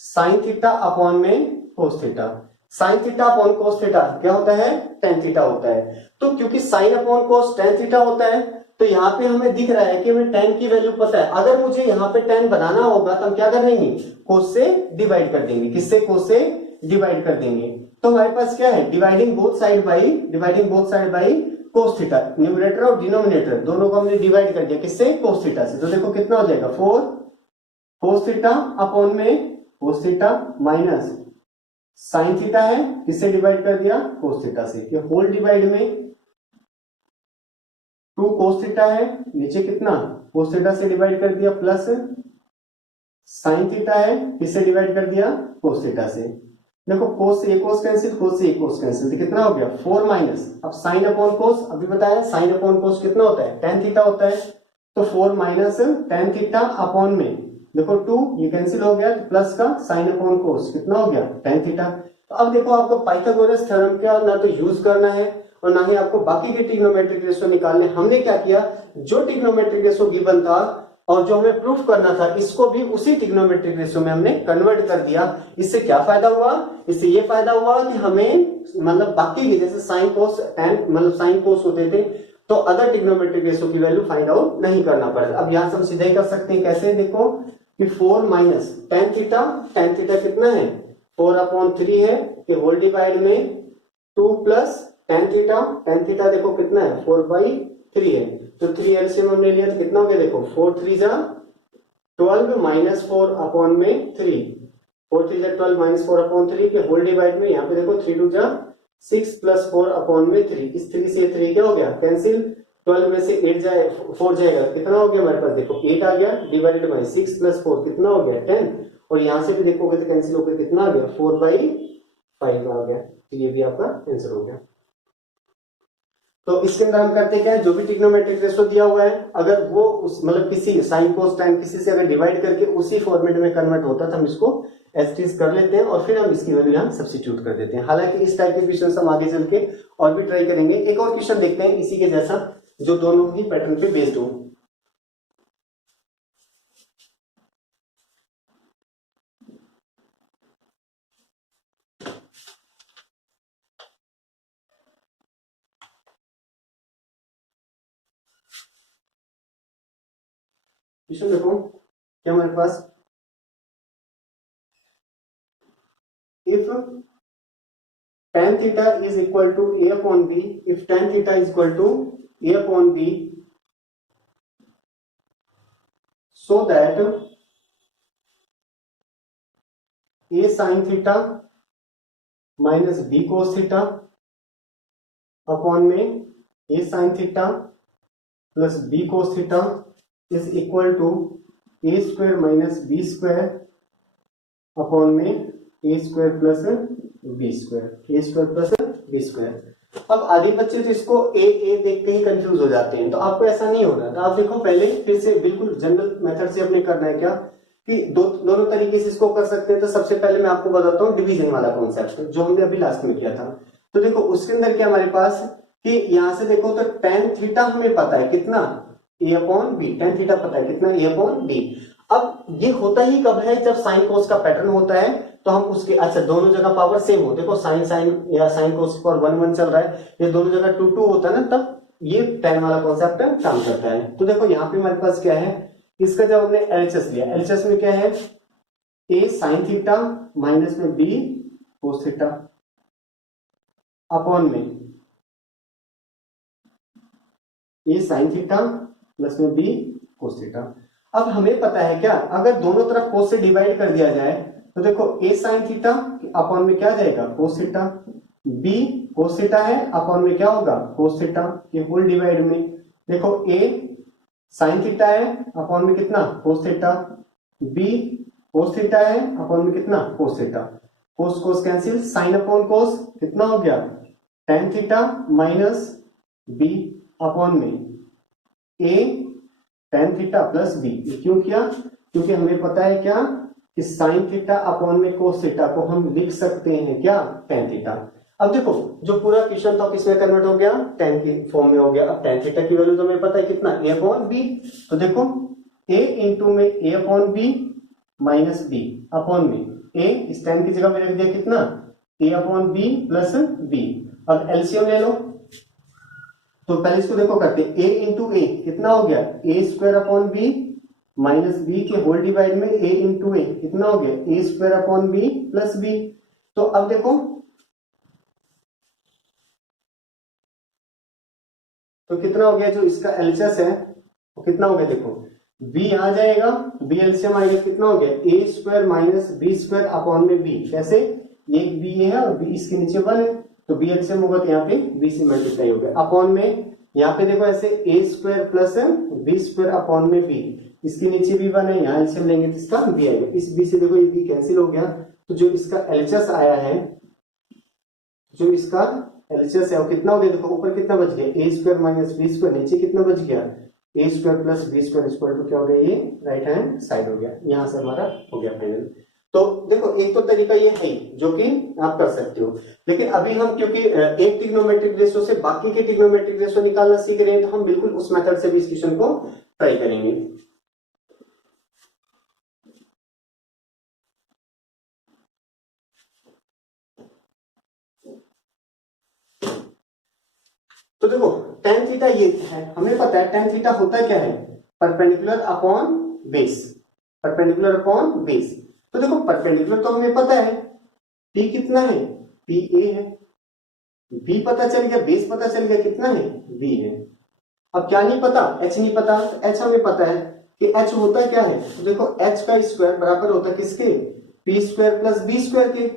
साइन थीटा अपॉन में cos theta. Sine theta upon cos theta क्या होता है tan थीटा होता है। तो क्योंकि साइन अपॉन कोस tan थीटा होता है, तो यहाँ पे हमें दिख रहा है कि हमें tan की वैल्यू पता है। अगर मुझे यहाँ पे tan बनाना होगा तो हम क्या कर देंगे कोस से डिवाइड कर देंगे, किससे कोस से डिवाइड कर देंगे। तो हमारे पास क्या है dividing both side by cos theta, numerator और डिनोमिनेटर दोनों को हमने डिवाइड कर दिया किससे कोस थीटा से। तो देखो कितना हो जाएगा 4 कोस थीटा अपॉन में cos theta minus sign theta है, किससे डिवाइड कर दिया कोस थीटा से, ये होल डिवाइड में 2 cos थीटा है, नीचे कितना cos थीटा से डिवाइड कर दिया प्लस साइन थीटा है, किससे डिवाइड कर दिया cos थीटा से। देखो cos से cos कैंसिल, cos से cos कैंसिल, तो कितना हो गया 4 माइनस, अब साइन अपॉन cos अभी बताया साइन अपॉन cos कितना होता है tan थीटा होता है, तो 4 माइनस tan थीटा अपॉन में देखो 2 ये कैंसिल हो गया, प्लस का साइन अपॉन cos कितना हो गया tan थीटा। तो अब देखो आपको पाइथागोरस थ्योरम का ना तो यूज करना है और ना ही आपको बाकी के ट्रिग्नोमेट्रिक रेशियो निकालने। हमने क्या किया जो ट्रिग्नोमेट्रिक रेशियो गिवन था और जो हमें प्रूफ करना था इसको भी उसी ट्रिग्नोमेट्रिक रेशियो में हमने कन्वर्ट कर दिया। इससे क्या फायदा हुआ, इससे ये फायदा हुआ कि हमें मतलब बाकी के जैसे साइन कोस tan मतलब साइन कोस होते थे तो अदर ट्रिग्नोमेट्रिक रेशियो की वैल्यू फाइंड आउट नहीं करना पड़ेगा। अब यहां से हम सीधे कर सकते हैं, कैसे देखो कि 4 माइनस tan थीटा कितना है 4/3 है कि होल डिवाइड में 2 प्लस टेन थीटा देखो कितना है 4/3 है, तो 3 एलसीएम हमने लिया तो कितना हो गया देखो 4 3 जा 12 माइनस 4 अपॉन में 3, 4 3 जा 12 माइनस 4 अपॉन 3 के होल डिवाइड में यहाँ पे देखो 3 2 जा 6 प्लस 4 अपॉन में 3, इस 3 से 3 क्या हो गया कैंसिल, 12 में से 8 जाए 4 जाएगा कितना हो गया हमारे पास देखो 8 आ गया, डिवाइडेड बाय 6 प्लस 4 कितना हो गया 10, और यहां से भी देखोगे तो कैंसिल होकर कितना आ गया 4/5 आ गया, तो ये भी आपका आंसर हो गया। तो इसके अंदर हम करते क्या है, जो भी ट्रिग्नोमेट्रिक रेशियो दिया हुआ है अगर वो उस मतलब किसी साइन कोस टाइम किसी से अगर डिवाइड करके उसी फॉर्मेट में कन्वर्ट होता है तो हम इसको एस्टीज कर लेते हैं और फिर हम इसकी वैल्यू यहाँ सब्स्टिट्यूट कर देते हैं। हालांकि इस टाइप के क्वेश्चन हम आगे चल के और भी ट्राई करेंगे। एक और क्वेश्चन देखते हैं इसी के जैसा जो दोनों ही पैटर्न पे बेस्ड हो। क्वेश्चन देखो क्या हमारे पास, if tan theta is equal to a upon b, if tan theta is equal to a upon b, so that a sin theta minus b cos theta upon में a sin theta plus b cos theta is equal to a square minus b square upon में a square plus b square, a square plus b square। अब आधे बच्चे तो इसको ए देख के ही confuse हो जाते हैं, तो आपको ऐसा नहीं होना। तो आप देखो पहले फिर से बिल्कुल जनरल मेथड से अपने करना है क्या कि दोनों तरीके से इसको कर सकते हैं। तो सबसे पहले मैं आपको बताता हूँ डिवीजन वाला कॉन्सेप्ट जो हमने अभी लास्ट में किया था। तो देखो उसके अंदर क्या हमारे पास कि यहां से देखो तो tan थीटा हमें पता है कितना a upon B, tan theta पता है कितना a अपॉन बी। अब ये होता ही कब है जब साइन कोस का पैटर्न होता है तो हम उसके अच्छा दोनों जगह पावर सेम हो, देखो साइन साइन या साइन कोस पर 1 1 चल रहा है, ये दोनों जगह 2 2 होता है ना, तब ये tan वाला कॉन्सेप्ट काम करता है। तो देखो यहाँ पे हमारे पास क्या है, इसका जब हमने एलएचएस लिया, एलएचएस में क्या है a साइन थीटा माइनस में b कोस थीटा अपॉन में a साइन थीटा प्लस में b कोस थीटा। अब हमें पता है क्या अगर दोनों तरफ कोस से डिवाइड कर दिया जाए तो देखो a साइन थीटा अपॉन में क्या जाएगा cos theta, b cos theta है अपॉन में क्या होगा कोस थीटा के होल डिवाइड में देखो a साइन थीटा है अपॉन में कितना cos theta, b cos theta है अपॉन में कितना cos theta, cos cos cancel, sine upon cos कितना हो गया tan theta minus b upon में a tan theta plus b। क्यों किया, क्योंकि हमें पता है क्या कि साइन थीटा अपॉन में कोस थीटा को हम लिख सकते हैं क्या tan थीटा। अब देखो जो पूरा क्वेश्चन था किसमें कन्वर्ट हो गया tan की फॉर्म में हो गया। अब tan थीटा की वैल्यू तो हमें पता है कितना a अपॉन b, तो देखो a इंटू में a upon b minus b upon में a इस tan की जगह में रख दिया कितना a upon b plus b। अब एलसीएम ले लो, तो पहले इसको देखो करते a इंटू ए कितना हो गया a square upon b minus b के होल डिवाइड में a इंटू ए कितना हो गया a square upon b plus b। तो अब देखो तो कितना हो गया जो इसका एलएचएस है वो कितना हो गया देखो b आ जाएगा, b एलसीएम आएगा कितना हो गया a square minus b square upon में b। कैसे, एक b है और b इसके नीचे 1 है तो b एलसीएम होगा तो यहाँ पे b से मल्टीप्लाई हो गया अपॉन में यहाँ पे देखो ऐसे a square plus b square upon में b, इसके नीचे भी 1 है, यहाँ एलसीएम लेंगे तो इसका b आएगा, इस b से देखो ये b कैंसिल हो गया। तो जो इसका एलएचएस आया है, जो इसका एलएचएस है वो कितना हो गया देखो ऊपर कितना बच गया a square minus b square, नीचे कितना बच गया a square plus b square equal to क्या हो गया ये राइट हैंड साइड हो गया, यहाँ से हमारा हो गया फाइनल। तो देखो एक तो तरीका ये है जो कि आप कर सकते हो, लेकिन अभी हम क्योंकि एक ट्रिग्नोमेट्रिक रेशियो से बाकी के ट्रिग्नोमेट्रिक रेशियो निकालना सीख रहे हैं तो हम बिल्कुल उस मेथड से भी इस क्वेश्चन को ट्राई करेंगे। तो देखो tan थीटा ये है, हमें पता है tan थीटा होता क्या है perpendicular upon base, perpendicular upon base. तो देखो परपेंडिकुलर तो हमें पता है p कितना है pa है, v पता चल गया, बेस पता चल गया कितना है, v है। अब क्या नहीं पता, h नहीं पता, तो h हमें पता है कि h होता क्या है, तो देखो h का स्क्वायर बराबर होता है किसके, p square plus b square के।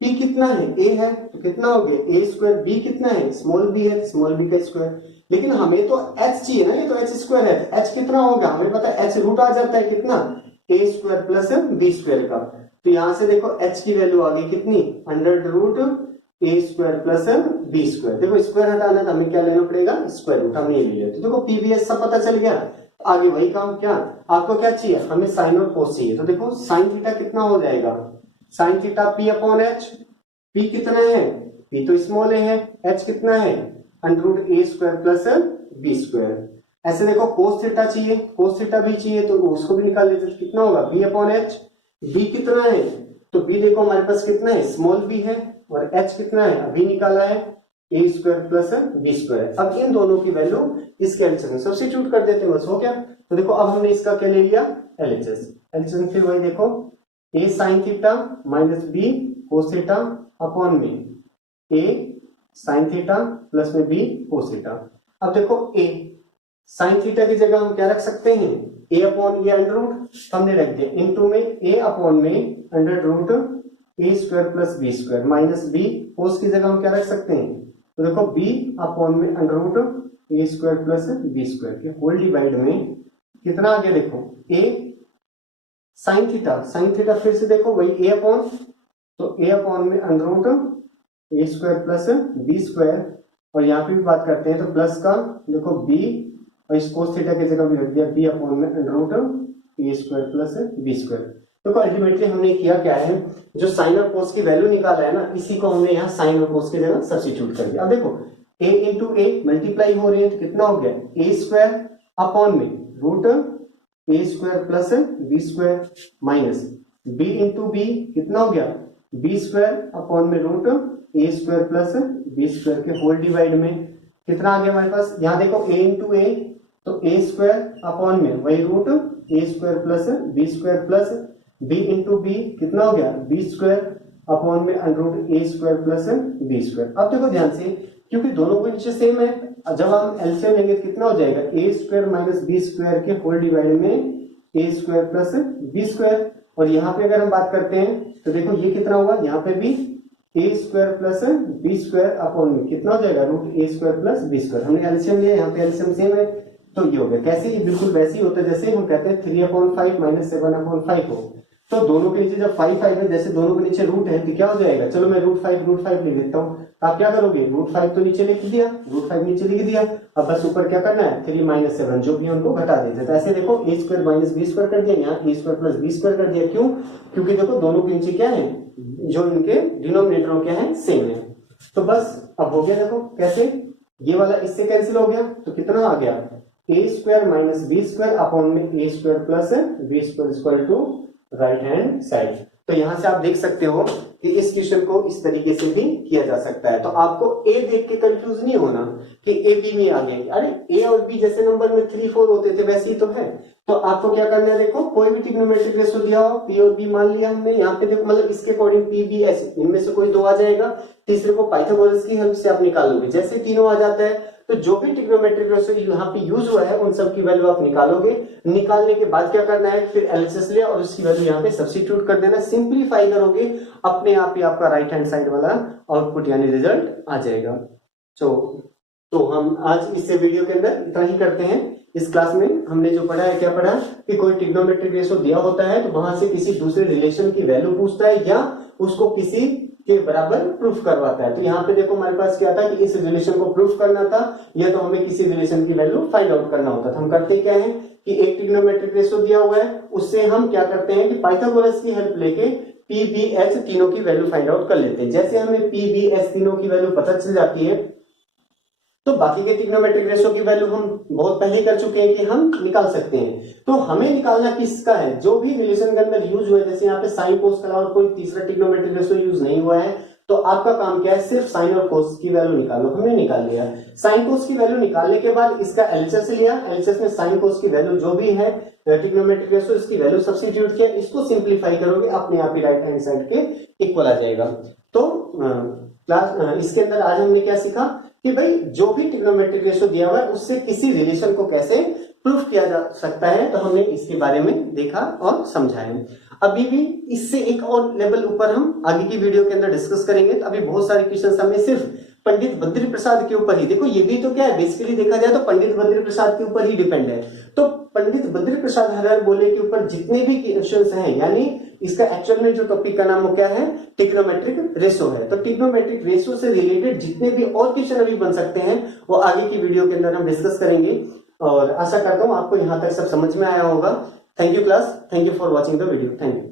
p कितना है, a है, तो कितना हो गया a स्क्वायर, b कितना है स्मॉल b है, स्मॉल b का स्क्वायर। लेकिन हमें तो h चाहिए ना, ये तो h स्क्वायर है, तो h कितना होगा, हमें पता है h रूट आ जाता है कितना, a square plus b square का। तो यहां से देखो h की वैल्यू आ गई कितनी, under root a square plus b square. देखो स्क्वायर हटाना था, हमें क्या लेना पड़ेगा, स्क्वायर रूट, हमने ये ले लिया। तो देखो पीवीएस सब पता चल गया। आगे वही काम, क्या आपको क्या चाहिए, हमें साइन और कोस चाहिए। तो देखो साइन थीटा कितना हो जाएगा, sine theta p upon H, p कितना है, p तो स्मॉल है, h कितना है under root a square plus b square. ऐसे देखो कोस थीटा चाहिए, कोस थीटा भी चाहिए, तो उसको भी निकाल लेते, कितना होगा b अपॉन एच। b कितना है, तो b देखो हमारे पास कितना है, स्मॉल b है, और h कितना है अभी निकाला है, a square plus b square. अब इन दोनों की वैल्यू इसके एलसीएम में सब्स्टिट्यूट कर देते हैं, बस हो गया। तो देखो अब हमने इसका क्या ले लिया, एलएचएस। एलएचएस फिर वही देखो a sine theta minus b cos theta upon में a साइन थीटा प्लस में b कोस थीटा। अब देखो a साइन थीटा की जगह हम क्या रख सकते हैं, a अपॉन ये अंडर रूट, हमने रख दिया इनटू में a अपॉन में under root a square plus b square minus b cos की जगह हम क्या रख सकते हैं, तो देखो b अपॉन में under root a square plus b square के होल डिवाइड में कितना आ गया, देखो a sine theta, sine theta फिर से देखो वही a अपॉन, तो a अपॉन में under root a square plus b square, और यहाँ पे भी बात करते हैं तो प्लस का देखो b, और इस कोस थीटा की जगह भी रख दिया b अपॉन में under root a square plus b square. देखो अल्टीमेटली हमने किया क्या है, जो साइन और कोस की वैल्यू निकाला है ना, इसी को हमने यहाँ साइन और कोस की जगह सब्स्टिट्यूट कर दिया। अब देखो a इंटू a मल्टीप्लाई हो रही है, तो कितना हो गया a स्क्वायर अपॉन में root a square plus b square minus b into b कितना हो गया b स्क्वायर अपॉन में root a square plus b square के होल डिवाइड में कितना आ गया हमारे पास, यहाँ देखो a इंटू a, तो a स्क्वायर अपॉन में वही root a square plus b square plus b into b कितना हो गया b स्क्वायर अपॉन में under root a square plus b square. अब देखो ध्यान से, क्योंकि दोनों को नीचे सेम है, जब हम एलसीएम लेंगे तो कितना हो जाएगा a square minus b square के होल डिवाइड में a square plus b square. और यहाँ पे अगर हम बात करते हैं तो देखो ये कितना होगा, यहाँ पे भी a square plus b square upon में कितना हो जाएगा root a square plus b square. हमने एलसीएम लिया, यहाँ पे एलसीएम सेम है, तो ये हो गया। कैसे, ये बिल्कुल वैसे ही होता है जैसे हम कहते हैं 3/5 माइनस 7/5 हो, तो दोनों के नीचे जब 5 है, जैसे दोनों के नीचे रूट है तो क्या हो जाएगा, चलो मैं रूट फाइव लिख देता हूँ। आप क्या करोगे, रूट 5 तो नीचे लिख दिया, रूट 5 नीचे लिख दिया, अब बस ऊपर क्या करना है 3 माइनस 7 जो भी उनको घटा देते। तो ऐसे देखो a square minus b square कर दिया, यहाँ a square plus b square कर दिया। क्यों, क्योंकि देखो दोनों के नीचे क्या है, जो इनके डिनोमिनेटर क्या है सेम है। तो बस अब हो गया, देखो कैसे, ये वाला इससे कैंसिल हो गया, तो कितना आ गया a square minus b square upon में a square plus b square equal to right hand side. तो यहां से आप देख सकते हो कि इस क्वेश्चन को इस तरीके से भी किया जा सकता है। तो आपको ए देख के कंफ्यूज नहीं होना कि ए बी में आ गया, अरे ए और बी जैसे नंबर में 3 4 होते थे वैसे ही तो है। तो आपको क्या करना है, देखो कोई भी ट्रिग्नोमेट्रिक रेशो दिया हो, पी और बी मान लिया हमने, यहाँ पे देखो मतलब इसके अकॉर्डिंग पी बी ऐसे इनमें से कोई 2 आ जाएगा, तीसरे को पाइथागोरस की हेल्प से आप निकाल लोगे। जैसे तीनों आ जाता है तो जो भी ट्रिग्नोमेट्रिक रेशो यहाँ पे यूज हुआ है उन सब की वैल्यू आप निकालोगे। निकालने के बाद क्या करना है, फिर एलएचएस लिया और उसकी वैल्यू यहाँ पे सब्स्टिट्यूट कर देना, सिंपलीफाई करोगे, अपने आप ही आपका राइट हैंड साइड वाला आउटपुट यानी रिजल्ट आ जाएगा। तो हम आज इस वीडियो के अंदर इतना ही करते हैं। इस क्लास में हमने जो पढ़ा है, क्या पढ़ा कि कोई ट्रिग्नोमेट्रिक रेशो दिया होता है तो वहां से किसी दूसरे रिलेशन की वैल्यू पूछता है या उसको किसी के बराबर प्रूफ करवाता है। तो यहाँ पे देखो हमारे पास क्या था कि इस रिलेशन को प्रूफ करना था या तो हमें किसी रिलेशन की वैल्यू फाइंड आउट करना होता था। हम करते क्या है कि एक ट्रिग्नोमेट्रिक रेशो दिया हुआ है, उससे हम क्या करते हैं कि पाइथागोरस की हेल्प लेके पी बी एच तीनों की वैल्यू फाइंड आउट कर लेते हैं। जैसे हमें पी बी एच तीनों की वैल्यू पता चल जाती है तो बाकी के ट्रिग्नोमेट्रिक रेशो की वैल्यू हम बहुत पहले कर चुके हैं कि हम निकाल सकते हैं। तो हमें निकालना किसका है, जो भी रिलेशन के अंदर यूज हुआ है, जैसे यहाँ पे साइन कोस के अलावा कोई तीसरा ट्रिग्नोमेट्रिक रेशो यूज नहीं हुआ है, तो आपका काम क्या है, सिर्फ साइन और कोस की वैल्यू निकालो। हमने निकाल लिया साइन कोस की वैल्यू निकालने के बाद इसका एलएचएस लिया, एलएचएस में साइन कोस की वैल्यू जो भी है ट्रिग्नोमेट्रिक रेशो इसकी वैल्यू सब्स्टिट्यूट किया, इसको सिंप्लीफाई करोगे अपने आप ही राइट हैंड साइड के इक्वल आ जाएगा। तो इसके अंदर आज हमने क्या सीखा कि भाई जो भी ट्रिग्नोमेट्रिक रेशियो दिया हुआ है उससे किसी रिलेशन को कैसे प्रूफ किया जा सकता है, तो हमने इसके बारे में देखा और समझाया। अभी भी इससे एक और लेवल ऊपर हम आगे की वीडियो के अंदर डिस्कस करेंगे। तो अभी बहुत सारे क्वेश्चन हमने सिर्फ पंडित बद्री प्रसाद के ऊपर ही, देखो ये भी तो क्या है, बेसिकली देखा जाए तो पंडित बद्री प्रसाद के ऊपर ही डिपेंड है। तो पंडित बद्री प्रसाद हर बोले के ऊपर जितने भी क्वेश्चंस हैं, यानी इसका एक्चुअल में जो टॉपिक का नाम वो क्या है, ट्रिग्नोमेट्रिक रेशो है। तो ट्रिग्नोमेट्रिक रेशो से रिलेटेड जितने भी और क्वेश्चन अभी बन सकते हैं वो आगे की वीडियो के अंदर हम डिस्कस करेंगे। और आशा करता हूं आपको यहां तक सब समझ में आया होगा। Thank you class, thank you for watching the video, thank you.